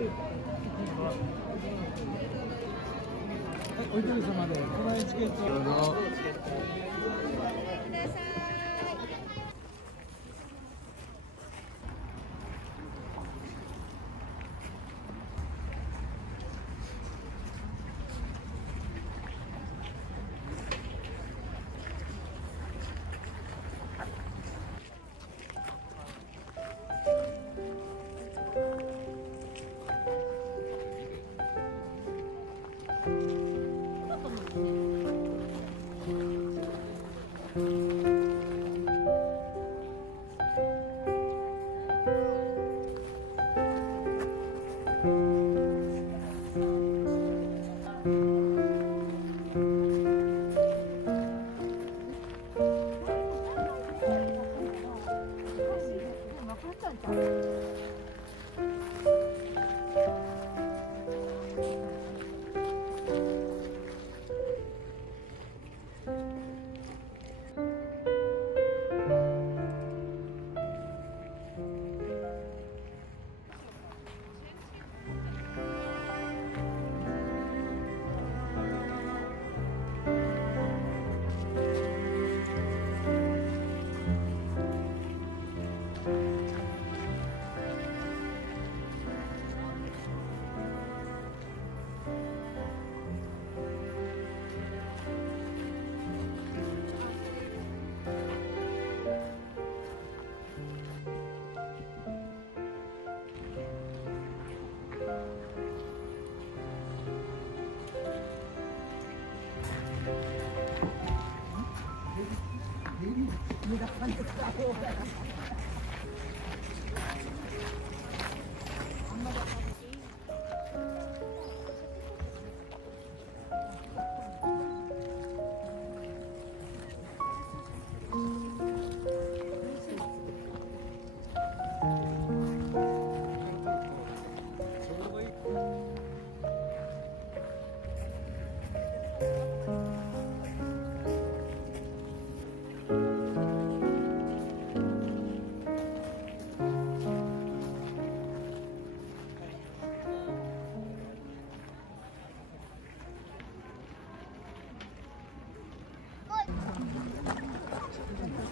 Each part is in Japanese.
お一人様でこのチケットどうぞ。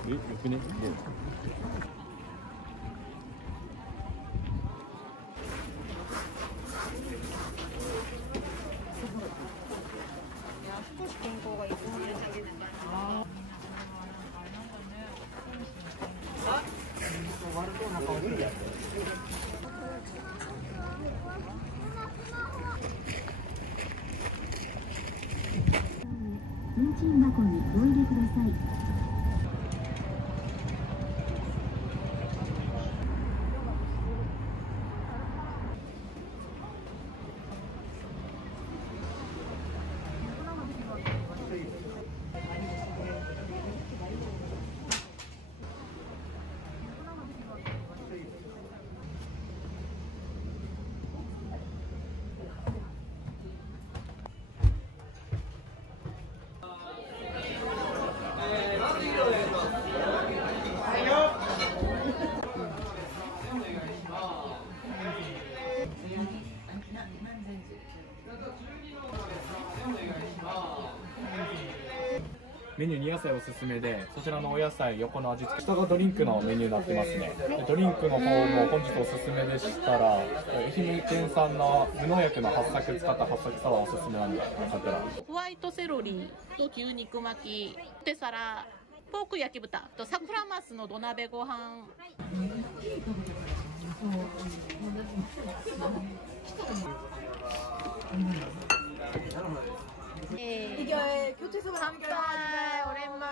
よくね。少し健康がいい。割るとなんか悪いやつ。運賃箱にお入れください。メニュー2野菜おすすめで、そちらのお野菜横の味付け、下がドリンクのメニューになってますね。ドリンクの方も本日おすすめでしたら、愛媛県産の無農薬の八朔使った八朔サワーおすすめなんで、よかったら。ホワイトセロリと牛肉巻き、ポテサラ、ポーク焼き豚と桜マスの土鍋ご飯。이게 교체소가乾杯、オレンマ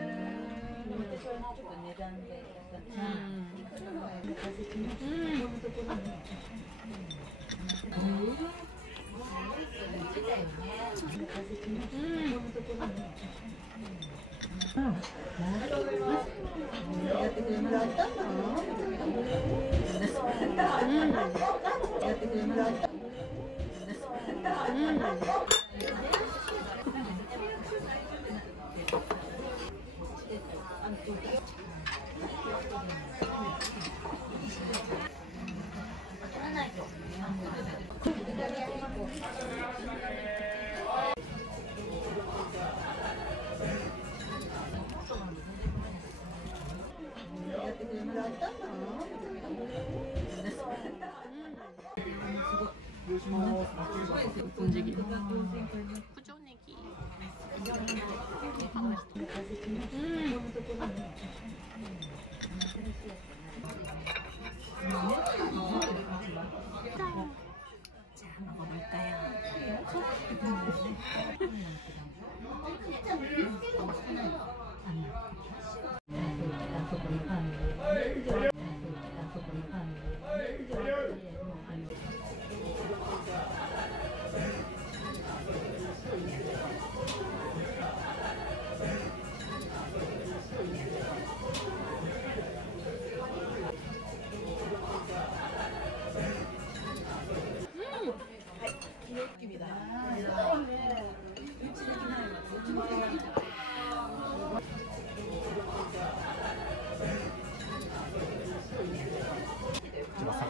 イ。本地木。九条ネギ。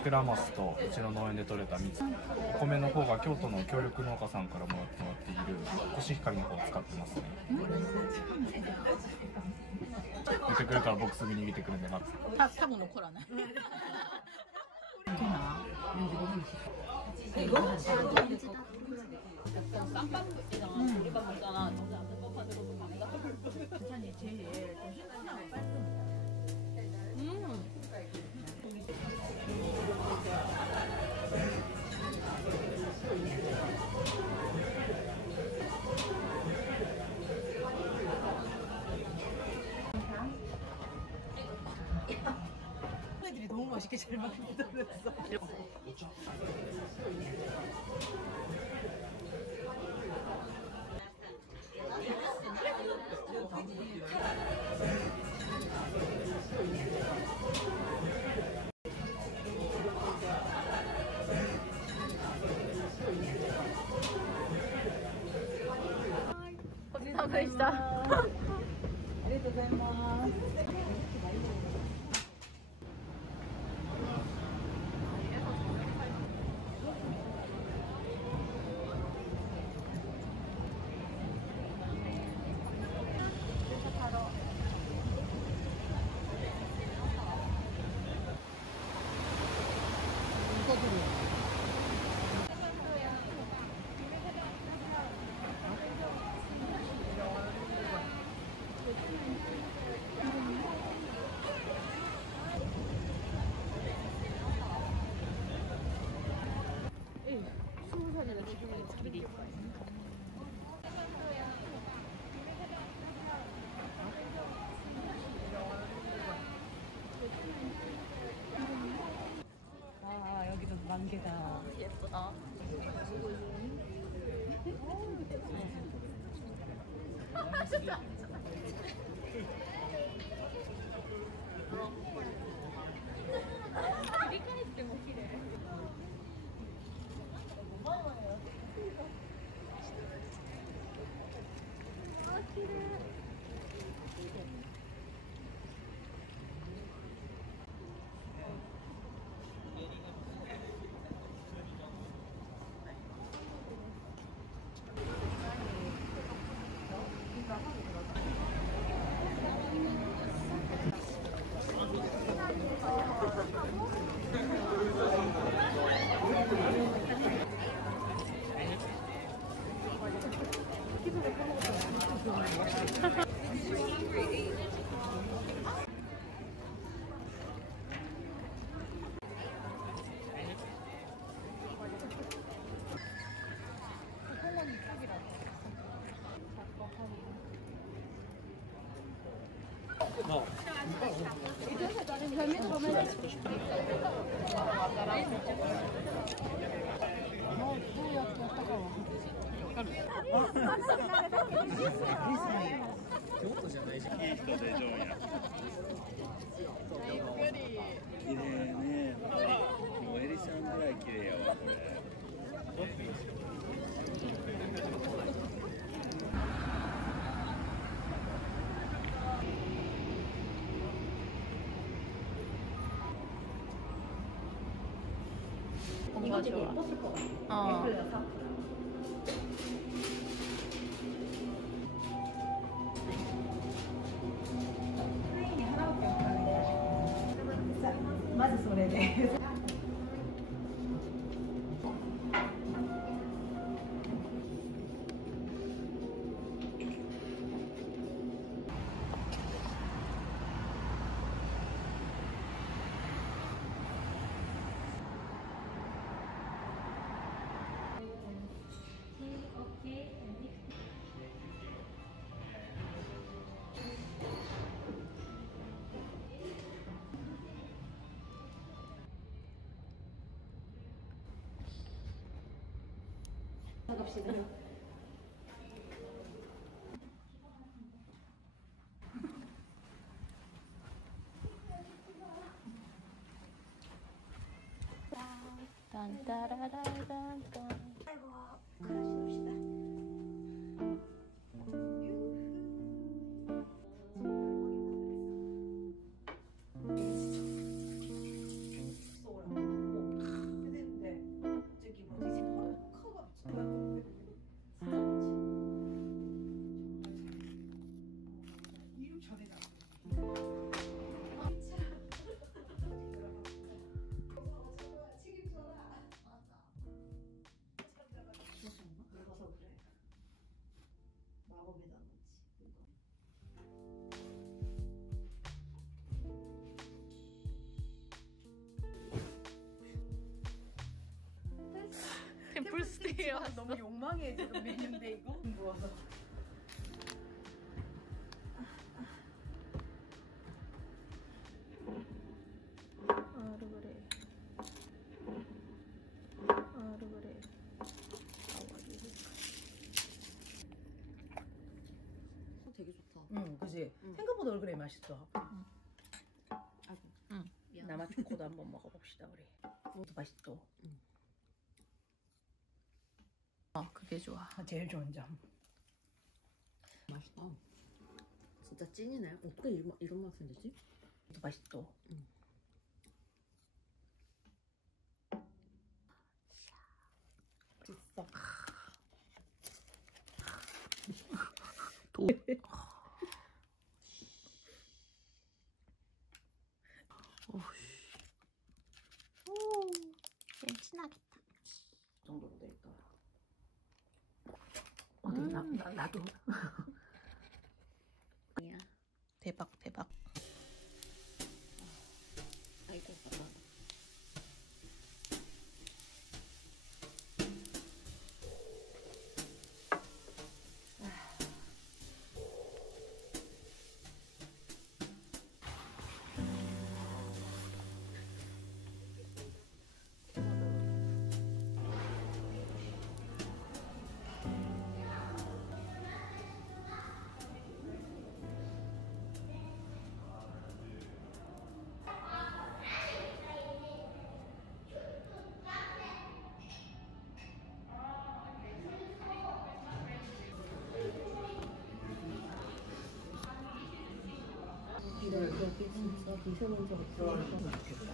桜マスとうちの農園で採れた蜜、お米の方が京都の協力農家さんからもらっているコシヒカリの方を使ってますね。出てくるから僕すぐに入れてくるんで待つ。多分残らない。너무 맛있게 잘 만들었어. 고생하셨습니다. ありがとうございます。아, 여기도 만개다. 예쁘다. 綺麗ね。もうエリさんぐらい綺麗よこれ。이거 좋아. 어. 딴따라라란딴. 템플스테이요. 너무 욕망의 지금 메뉴인데 이거? 누워서. 아르그레. 아르그레. 되게 좋다. 응, 그지. 생각보다 얼그레이 맛있어. 아이고. 응. 미안. 남아초코도 한번 먹어봅시다 우리. 이것도 맛있어. 그게 좋아. 제일 좋은 점. 맛있다. 진짜 찐이네. 어떻게 이런 맛이 되지? 이것도 맛있어. 진짜. 도. 오, 괜찮겠다. 이 정도로 돼 있더라. 어디 나도. 아니야. 대박 대박. 아이고 봐봐. 여기 진짜 미세먼지가 들어왔으면 좋겠다.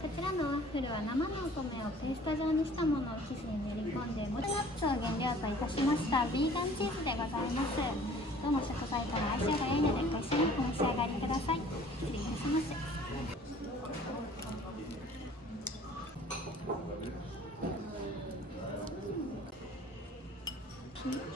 こちらのワッフルは生のお米をペースト状にしたものを生地に練り込んでモルナッツを原料といたしましたビーガンチーズでございますどの食材とも相性が良いのでご一緒にお召し上がりください失礼いたします 네,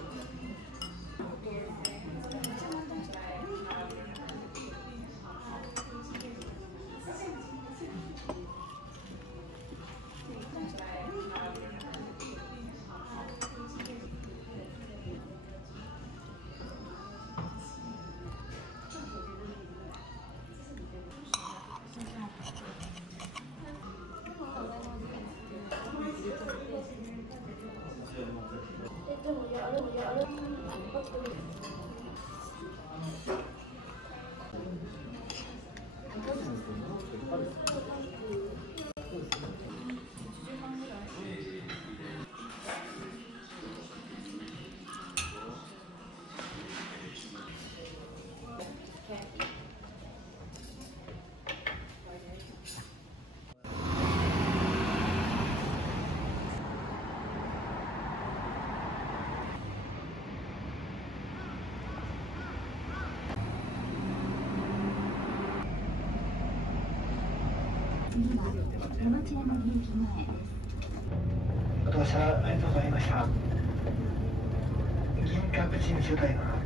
お到車ありがとうございました。銀閣寺周台が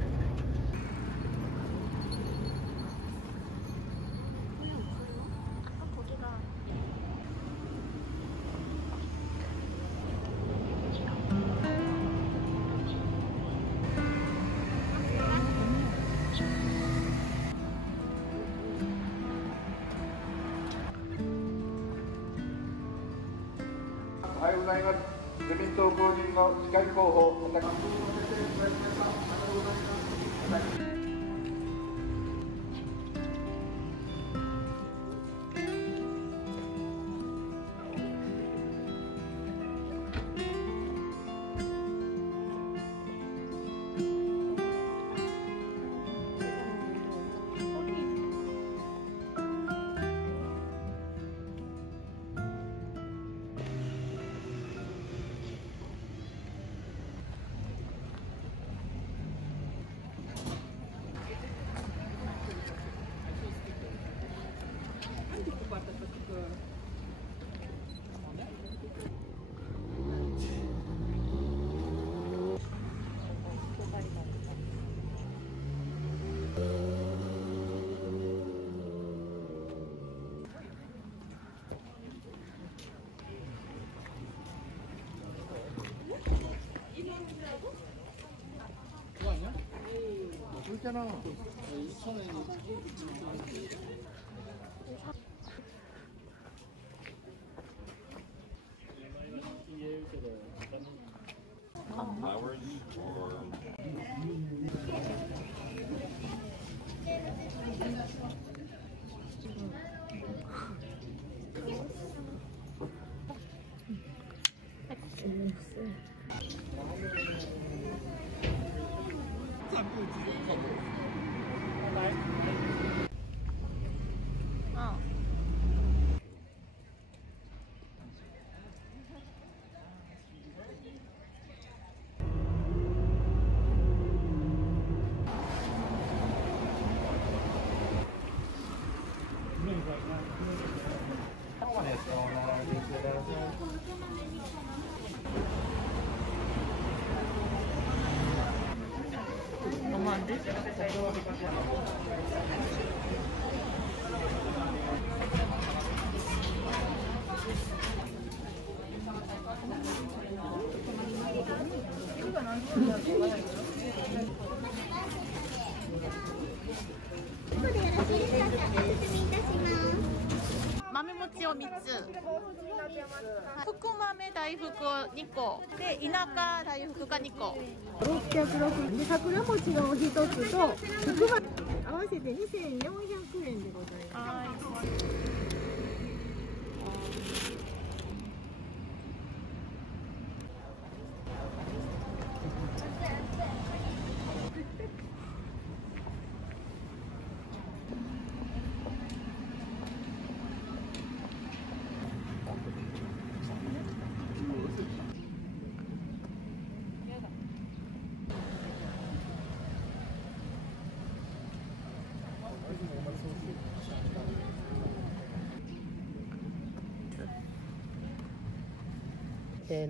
おはようございます。自民党公認の司会候補、私豆餅を3つ、福豆大福2個で田舎大福が2個。660で桜餅の1つと福豆合わせて2400円でございます。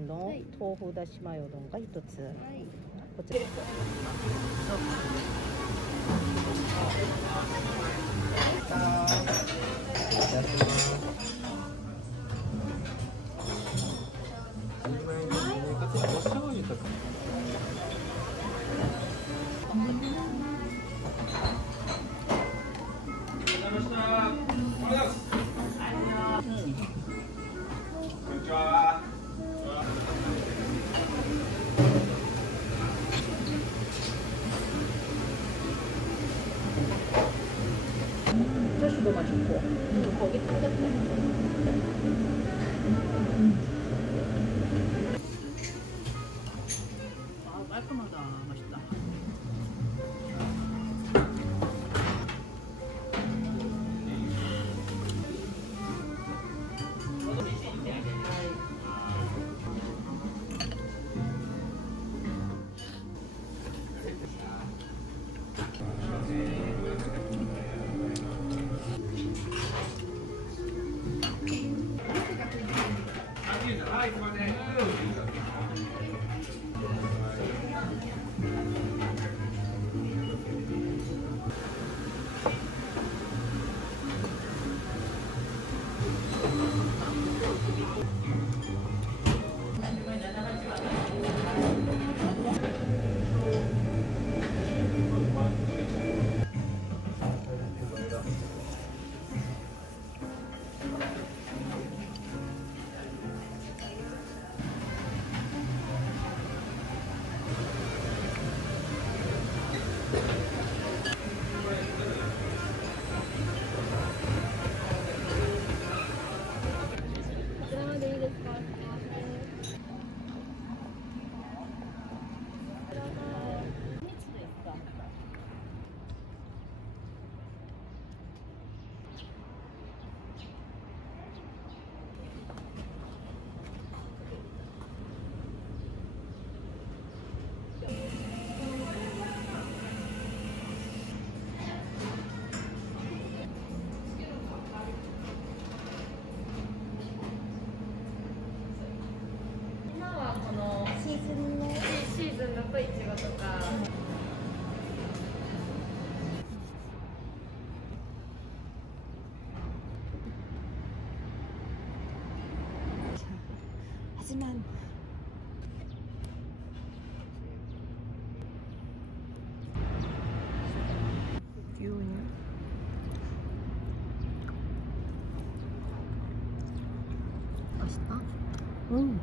の豆腐だしマヨ丼が1つ、こちら 하지만 귀여우냐? 맛있다. 응.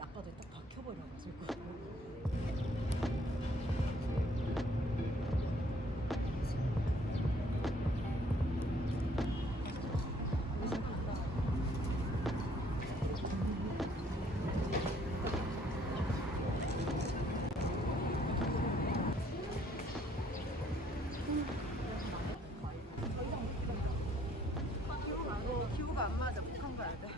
아까도 딱 박혀버려가지고. 기후가 안 맞아. 북한 가야 돼.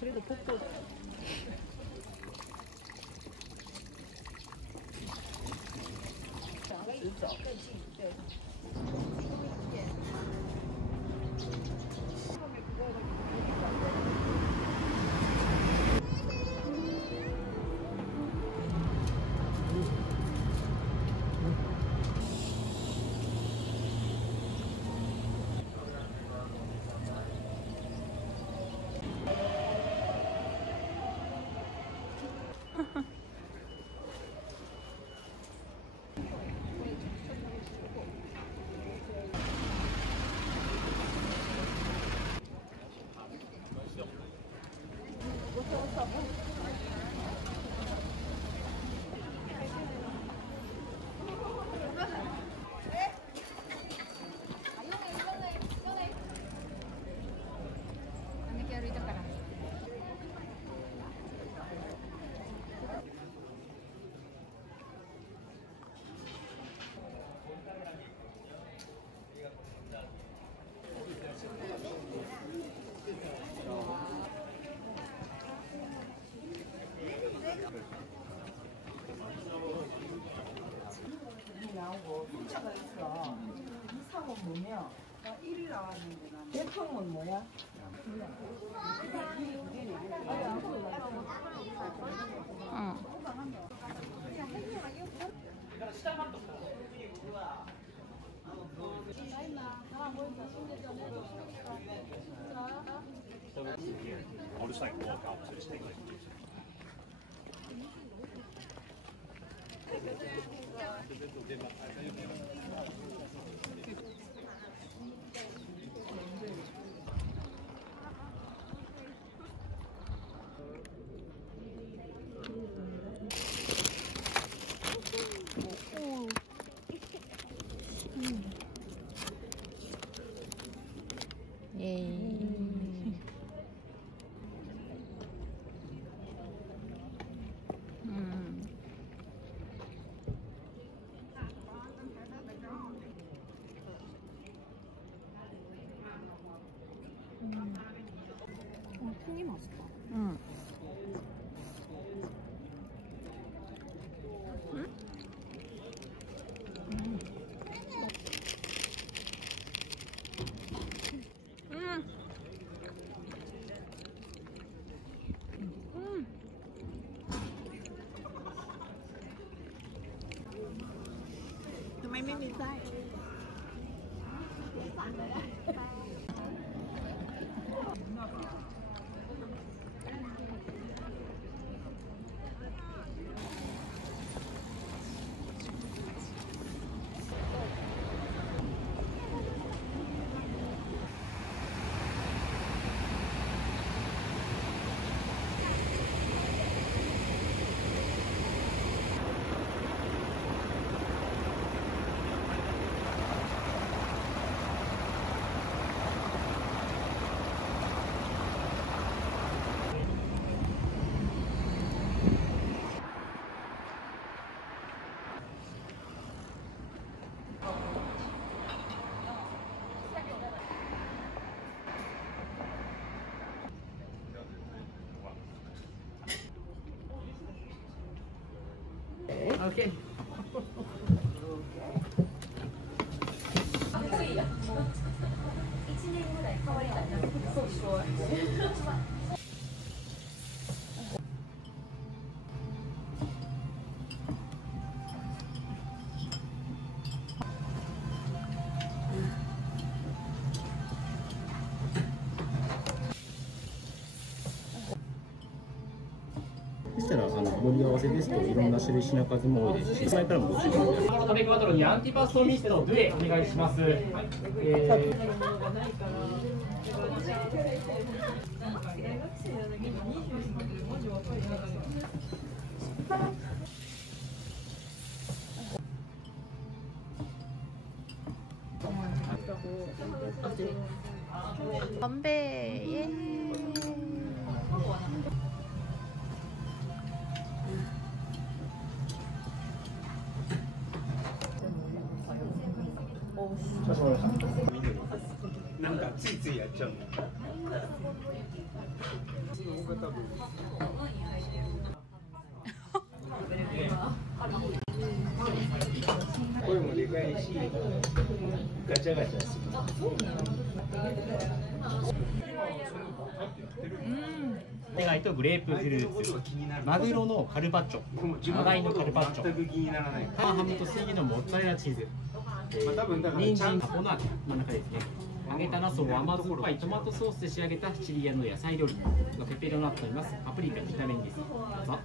그래도 복도 나오고 숫자가 있어. 2, 3은 뭐냐? 1이 나왔는데 나. 대통은 뭐야? So 콩이 맛있다.ไม่มีไส้ Okay.したら盛り合わせですといろんな種類品数も多いですし、前からもご注文で。トレクワトロにアンティパストミストドゥエお願いします。건배. 예. 오. なんかついついやっちゃうの。声もでかいし、ガチャガチャする。お願いとグレープフルーツ、マグロのカルパッチョ、マダイのカルパッチョ、全く気にならない。ハムと水牛のモッツァレラチーズ、人参、カポナータの中ですね。揚げたナスを甘酸っぱいトマトソースで仕上げたシチリアの野菜料理のペペロナットになります。パプリカ、炒め煮です。どうぞ。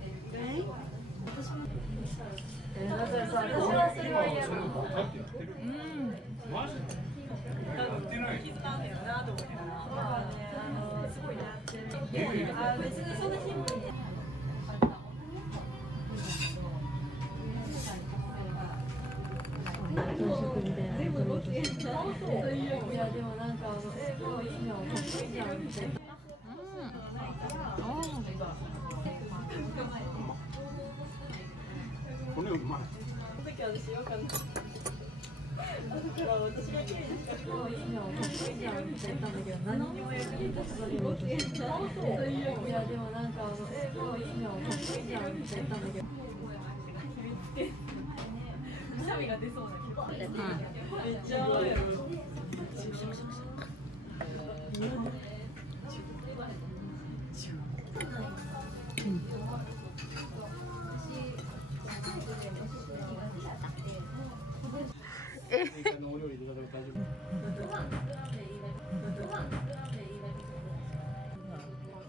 これうまい。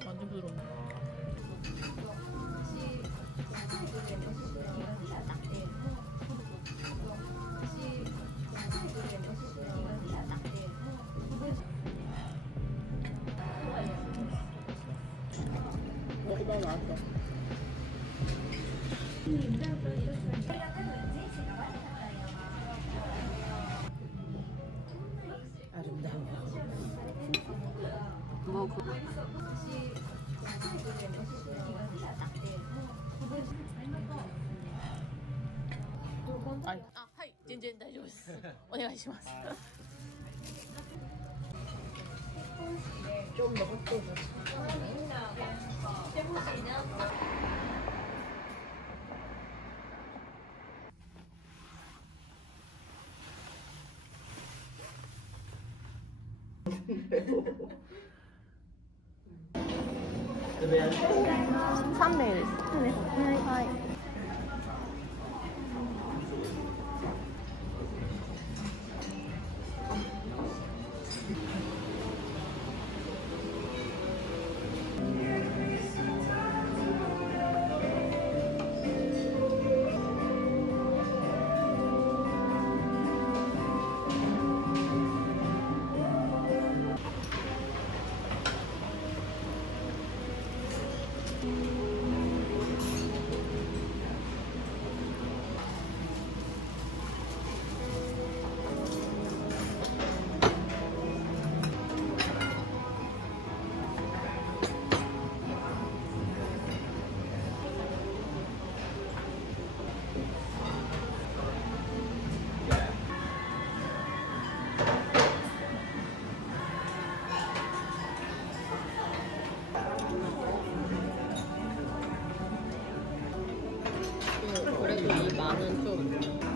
완전 부드러워. はい、全然大丈夫です。お願いします。 좀 먹었어. 그래도 이 만은 좀